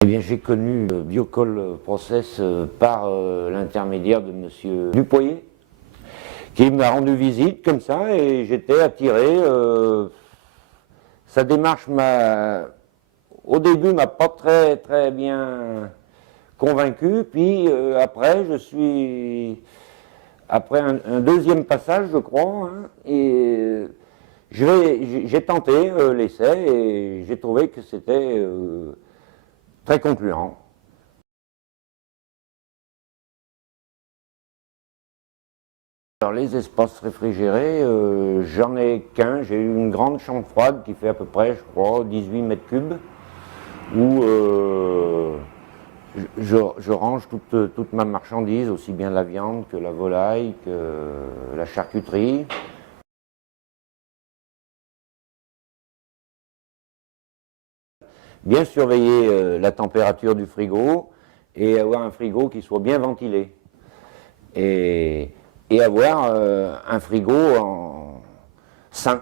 Eh bien, j'ai connu Biocol Process par l'intermédiaire de M. Dupoyer, qui m'a rendu visite comme ça et j'étais attiré. Sa démarche au début, m'a pas très bien convaincu, puis après, après un deuxième passage, je crois, hein, et j'ai tenté l'essai et j'ai trouvé que c'était très concluant. Alors les espaces réfrigérés, j'en ai qu'un. J'ai eu une grande chambre froide qui fait à peu près, je crois, 18 mètres cubes, où je range toute ma marchandise, aussi bien la viande que la volaille, que la charcuterie. Bien surveiller la température du frigo et avoir un frigo qui soit bien ventilé. Et avoir un frigo sain.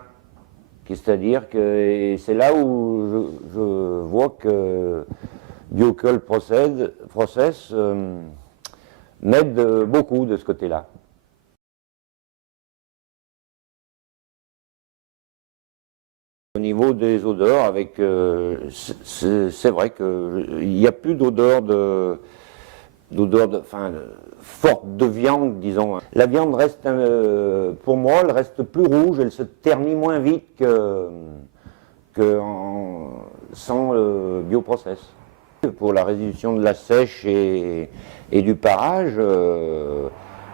C'est-à-dire que c'est là où je vois que Biocol Process m'aide beaucoup de ce côté-là. Au niveau des odeurs, c'est vrai qu'il n'y a plus d'odeur forte de viande, disons. La viande reste, pour moi, elle reste plus rouge, elle se ternit moins vite sans bioprocess. Pour la résolution de la sèche et du parage,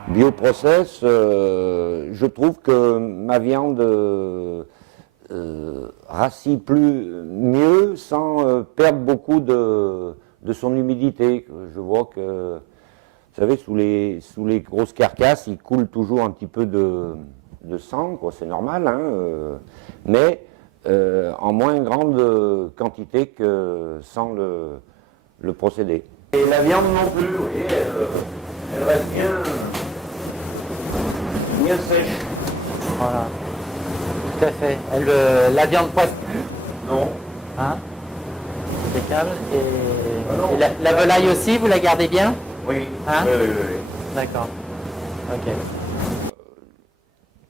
bioprocess, je trouve que ma viande rassit mieux sans perdre beaucoup de son humidité. Je vois que, vous savez, sous les grosses carcasses, il coule toujours un petit peu de sang, c'est normal, hein, mais en moins grande quantité que sans le procédé. Et la viande non plus, vous voyez, elle reste bien sèche. Voilà. Tout à fait. La viande poisse plus. Non. Hein? Impeccable. Et la volaille aussi, vous la gardez bien? Oui. Hein? Oui. D'accord. Ok.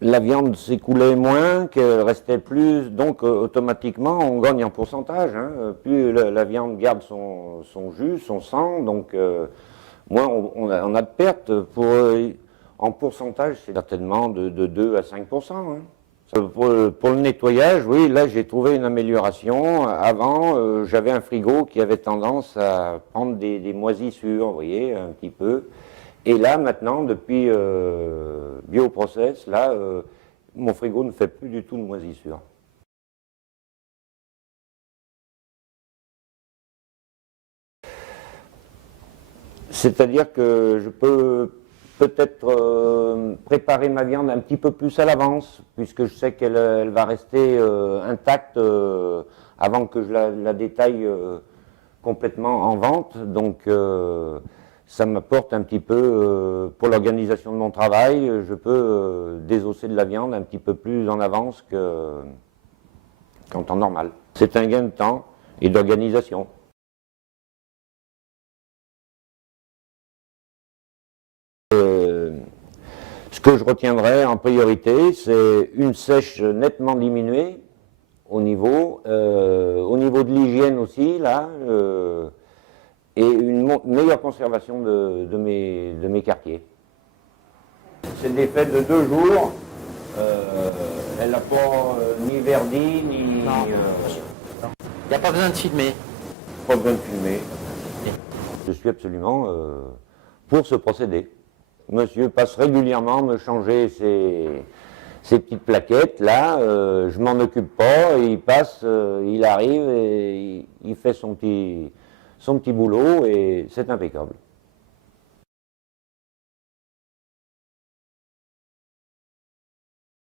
La viande s'écoulait moins, qu'elle restait plus, donc automatiquement on gagne en pourcentage. Hein. Plus la viande garde son jus, son sang, donc moins on a de pertes. En pourcentage, c'est certainement de 2 à 5%. Hein. Pour le nettoyage, oui, là j'ai trouvé une amélioration. Avant, j'avais un frigo qui avait tendance à prendre des moisissures, vous voyez, un petit peu. Et là, maintenant, depuis Bioprocess, là, mon frigo ne fait plus du tout de moisissures. C'est-à-dire que je peux peut-être préparer ma viande un petit peu plus à l'avance, puisque je sais qu'elle va rester intacte avant que je la détaille complètement en vente. Donc ça m'apporte un petit peu, pour l'organisation de mon travail, je peux désosser de la viande un petit peu plus en avance qu'en temps normal. C'est un gain de temps et d'organisation. Ce que je retiendrai en priorité, c'est une sèche nettement diminuée au niveau de l'hygiène aussi, là, et une meilleure conservation de mes quartiers. C'est des fêtes de 2 jours, elle n'a pas ni verdi, ni... Il n'y a pas besoin de filmer. Pas besoin de filmer. Je suis absolument pour ce procédé. Monsieur passe régulièrement me changer ces petites plaquettes, là, je m'en occupe pas, il passe, il arrive et il fait son petit boulot et c'est impeccable.